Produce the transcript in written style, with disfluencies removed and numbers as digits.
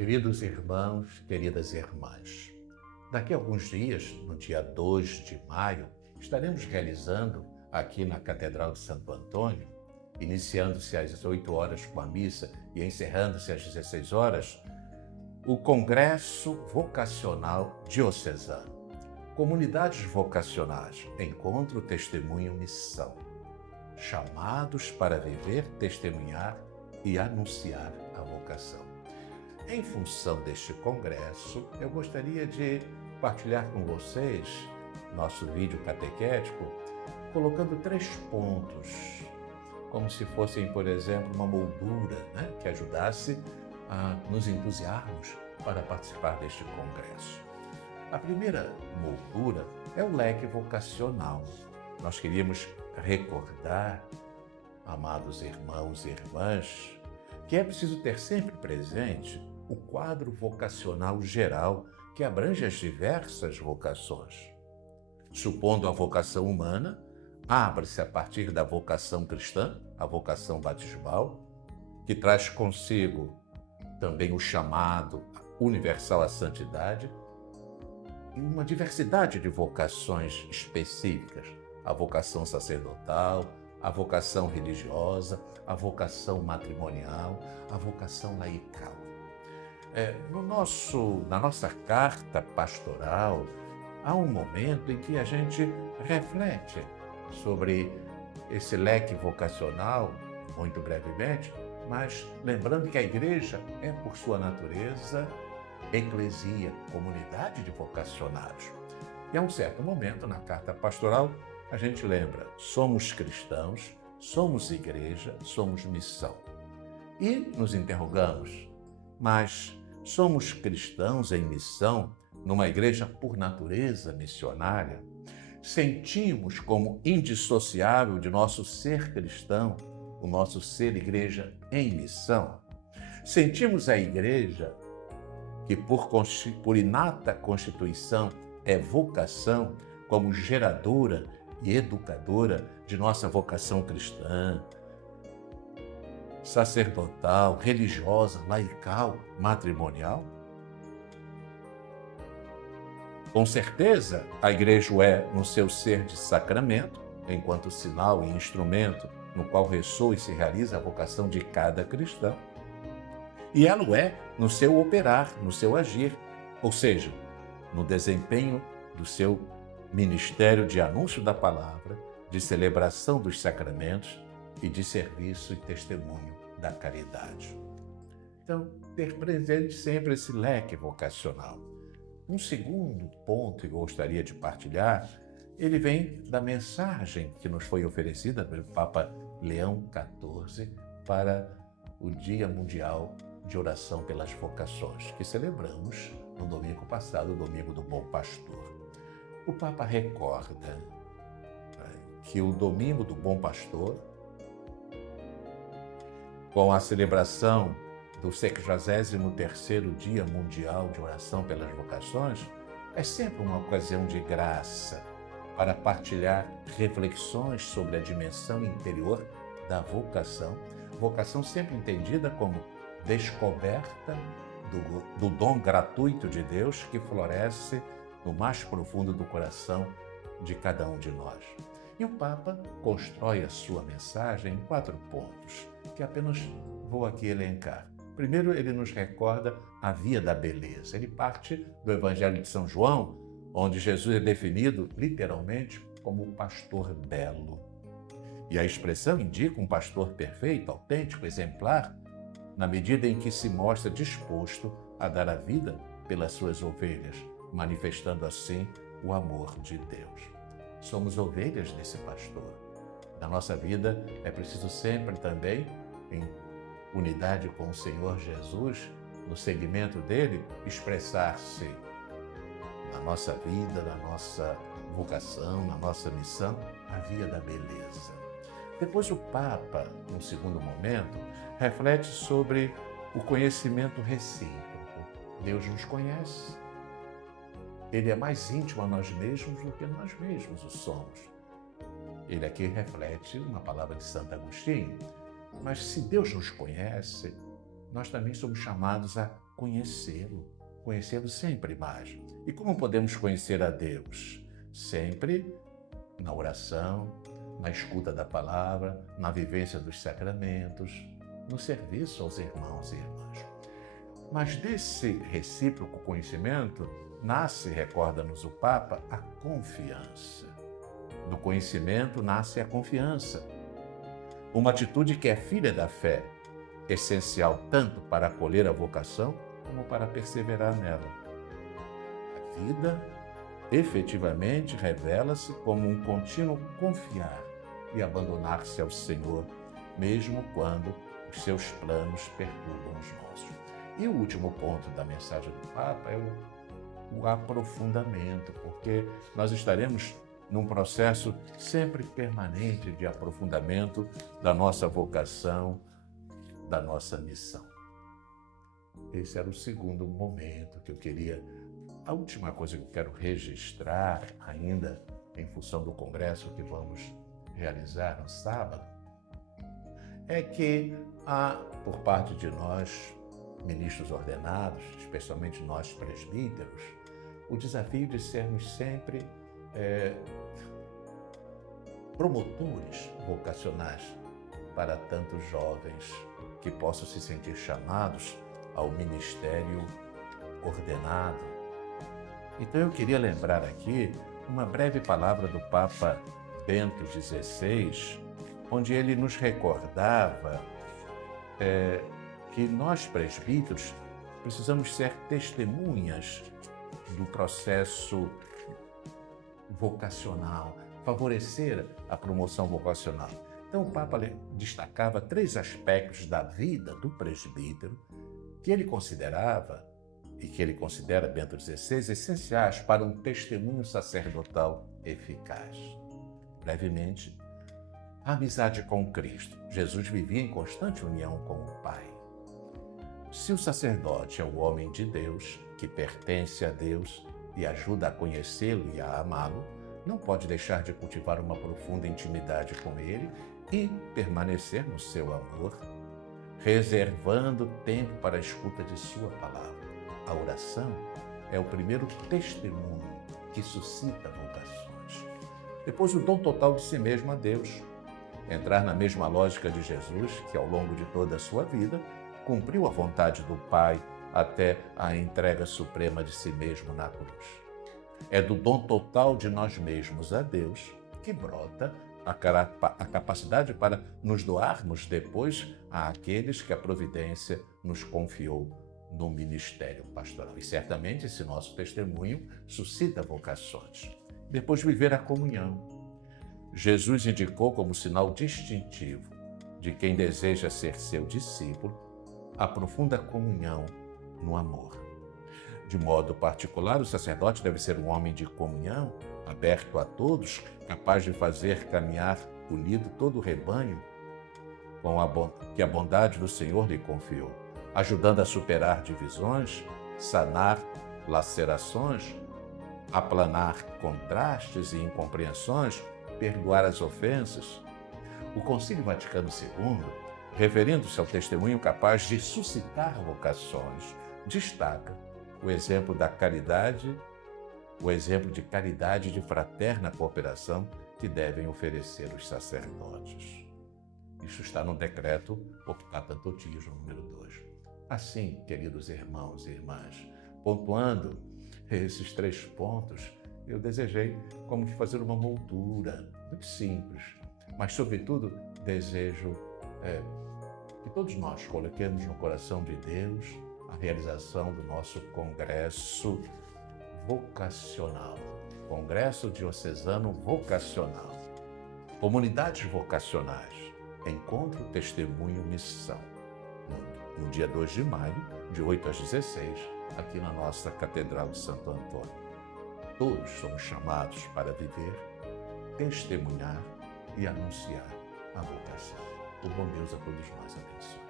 Queridos irmãos, queridas irmãs, daqui a alguns dias, no dia 2 de maio, estaremos realizando aqui na Catedral de Santo Antônio, iniciando-se às 8 horas com a missa e encerrando-se às 16 horas, o Congresso Vocacional Diocesano. Comunidades vocacionais, encontro, testemunho, missão. Chamados para viver, testemunhar e anunciar a vocação. Em função deste congresso, eu gostaria de partilhar com vocês nosso vídeo catequético, colocando 3 pontos, como se fossem, por exemplo, uma moldura, que ajudasse a nos entusiasmarmos para participar deste congresso. A primeira moldura é o leque vocacional. Nós queríamos recordar, amados irmãos e irmãs, que é preciso ter sempre presente o quadro vocacional geral que abrange as diversas vocações. Supondo a vocação humana, abre-se a partir da vocação cristã, a vocação batismal, que traz consigo também o chamado universal à santidade, e uma diversidade de vocações específicas, a vocação sacerdotal, a vocação religiosa, a vocação matrimonial, a vocação laical. Na nossa carta pastoral, há um momento em que a gente reflete sobre esse leque vocacional, muito brevemente, mas lembrando que a igreja é, por sua natureza, eclesia, comunidade de vocacionados. E a um certo momento, na carta pastoral, a gente lembra, somos cristãos, somos igreja, somos missão. E nos interrogamos, mas somos cristãos em missão numa igreja por natureza missionária? Sentimos como indissociável de nosso ser cristão o nosso ser igreja em missão? Sentimos a igreja que por inata constituição é vocação como geradora e educadora de nossa vocação cristã, sacerdotal, religiosa, laical, matrimonial? Com certeza, a igreja o é no seu ser de sacramento, enquanto sinal e instrumento no qual ressoa e se realiza a vocação de cada cristão. E ela o é no seu operar, no seu agir, ou seja, no desempenho do seu ministério de anúncio da palavra, de celebração dos sacramentos e de serviço e testemunho da caridade. Então, ter presente sempre esse leque vocacional. Um segundo ponto que eu gostaria de partilhar, ele vem da mensagem que nos foi oferecida pelo Papa Leão XIV para o Dia Mundial de Oração pelas Vocações, que celebramos no domingo passado, o Domingo do Bom Pastor. O Papa recorda que o Domingo do Bom Pastor, com a celebração do 63º Dia Mundial de Oração pelas Vocações, é sempre uma ocasião de graça para partilhar reflexões sobre a dimensão interior da vocação, vocação sempre entendida como descoberta do dom gratuito de Deus que floresce no mais profundo do coração de cada um de nós. E o Papa constrói a sua mensagem em 4 pontos, que apenas vou aqui elencar. Primeiro, ele nos recorda a via da beleza. Ele parte do Evangelho de São João, onde Jesus é definido literalmente como o pastor belo. E a expressão indica um pastor perfeito, autêntico, exemplar, na medida em que se mostra disposto a dar a vida pelas suas ovelhas, manifestando assim o amor de Deus. Somos ovelhas desse pastor. Na nossa vida é preciso sempre também, em unidade com o Senhor Jesus, no seguimento dele, expressar-se na nossa vida, na nossa vocação, na nossa missão, a via da beleza. Depois o Papa, num segundo momento, reflete sobre o conhecimento recíproco. Deus nos conhece. Ele é mais íntimo a nós mesmos do que nós mesmos o somos. Ele aqui reflete uma palavra de Santo Agostinho. Mas se Deus nos conhece, nós também somos chamados a conhecê-lo sempre mais. E como podemos conhecer a Deus? Sempre na oração, na escuta da palavra, na vivência dos sacramentos, no serviço aos irmãos e irmãs. Mas desse recíproco conhecimento nasce, recorda-nos o Papa, a confiança. Do conhecimento nasce a confiança. Uma atitude que é filha da fé, essencial tanto para acolher a vocação como para perseverar nela. A vida, efetivamente, revela-se como um contínuo confiar e abandonar-se ao Senhor, mesmo quando os seus planos perturbam os nossos. E o último ponto da mensagem do Papa é o aprofundamento, porque nós estaremos num processo sempre permanente de aprofundamento da nossa vocação, da nossa missão. Esse era o segundo momento que eu queria. A última coisa que eu quero registrar ainda em função do congresso que vamos realizar no sábado é que há, por parte de nós, ministros ordenados, especialmente nós presbíteros, o desafio de sermos sempre promotores vocacionais para tantos jovens que possam se sentir chamados ao ministério ordenado. Então eu queria lembrar aqui uma breve palavra do Papa Bento XVI, onde ele nos recordava que nós presbíteros precisamos ser testemunhas do processo vocacional, favorecer a promoção vocacional. Então o Papa destacava 3 aspectos da vida do presbítero que ele considerava e que ele considera, Bento XVI, essenciais para um testemunho sacerdotal eficaz. Brevemente, a amizade com Cristo. Jesus vivia em constante união com o Pai. Se o sacerdote é o homem de Deus, que pertence a Deus e ajuda a conhecê-lo e a amá-lo, não pode deixar de cultivar uma profunda intimidade com ele e permanecer no seu amor, reservando tempo para a escuta de sua palavra. A oração é o primeiro testemunho que suscita vocações. Depois, o dom total de si mesmo a Deus. Entrar na mesma lógica de Jesus, que ao longo de toda a sua vida cumpriu a vontade do Pai até a entrega suprema de si mesmo na cruz. É do dom total de nós mesmos a Deus que brota a capacidade para nos doarmos depois àqueles que a providência nos confiou no ministério pastoral. E certamente esse nosso testemunho suscita vocações. Depois, viver a comunhão. Jesus indicou como sinal distintivo de quem deseja ser seu discípulo a profunda comunhão no amor. De modo particular, o sacerdote deve ser um homem de comunhão, aberto a todos, capaz de fazer caminhar unido todo o rebanho que a bondade do Senhor lhe confiou, ajudando a superar divisões, sanar lacerações, aplanar contrastes e incompreensões, perdoar as ofensas. O Concílio Vaticano II, referindo-se ao testemunho capaz de suscitar vocações, destaca o exemplo da caridade, o exemplo de caridade e de fraterna cooperação que devem oferecer os sacerdotes. Isso está no decreto Optata Totijo, número 2. Assim, queridos irmãos e irmãs, pontuando esses 3 pontos, eu desejei como que fazer uma moldura muito simples, mas, sobretudo, desejo que todos nós coloquemos no coração de Deus a realização do nosso congresso vocacional, Congresso Diocesano Vocacional, Comunidades Vocacionais, Encontro, Testemunho, Missão, no dia 2 de maio, de 8 às 16, aqui na nossa Catedral de Santo Antônio. Todos somos chamados para viver, testemunhar e anunciar a vocação. O bom Deus a todos nós abençoe.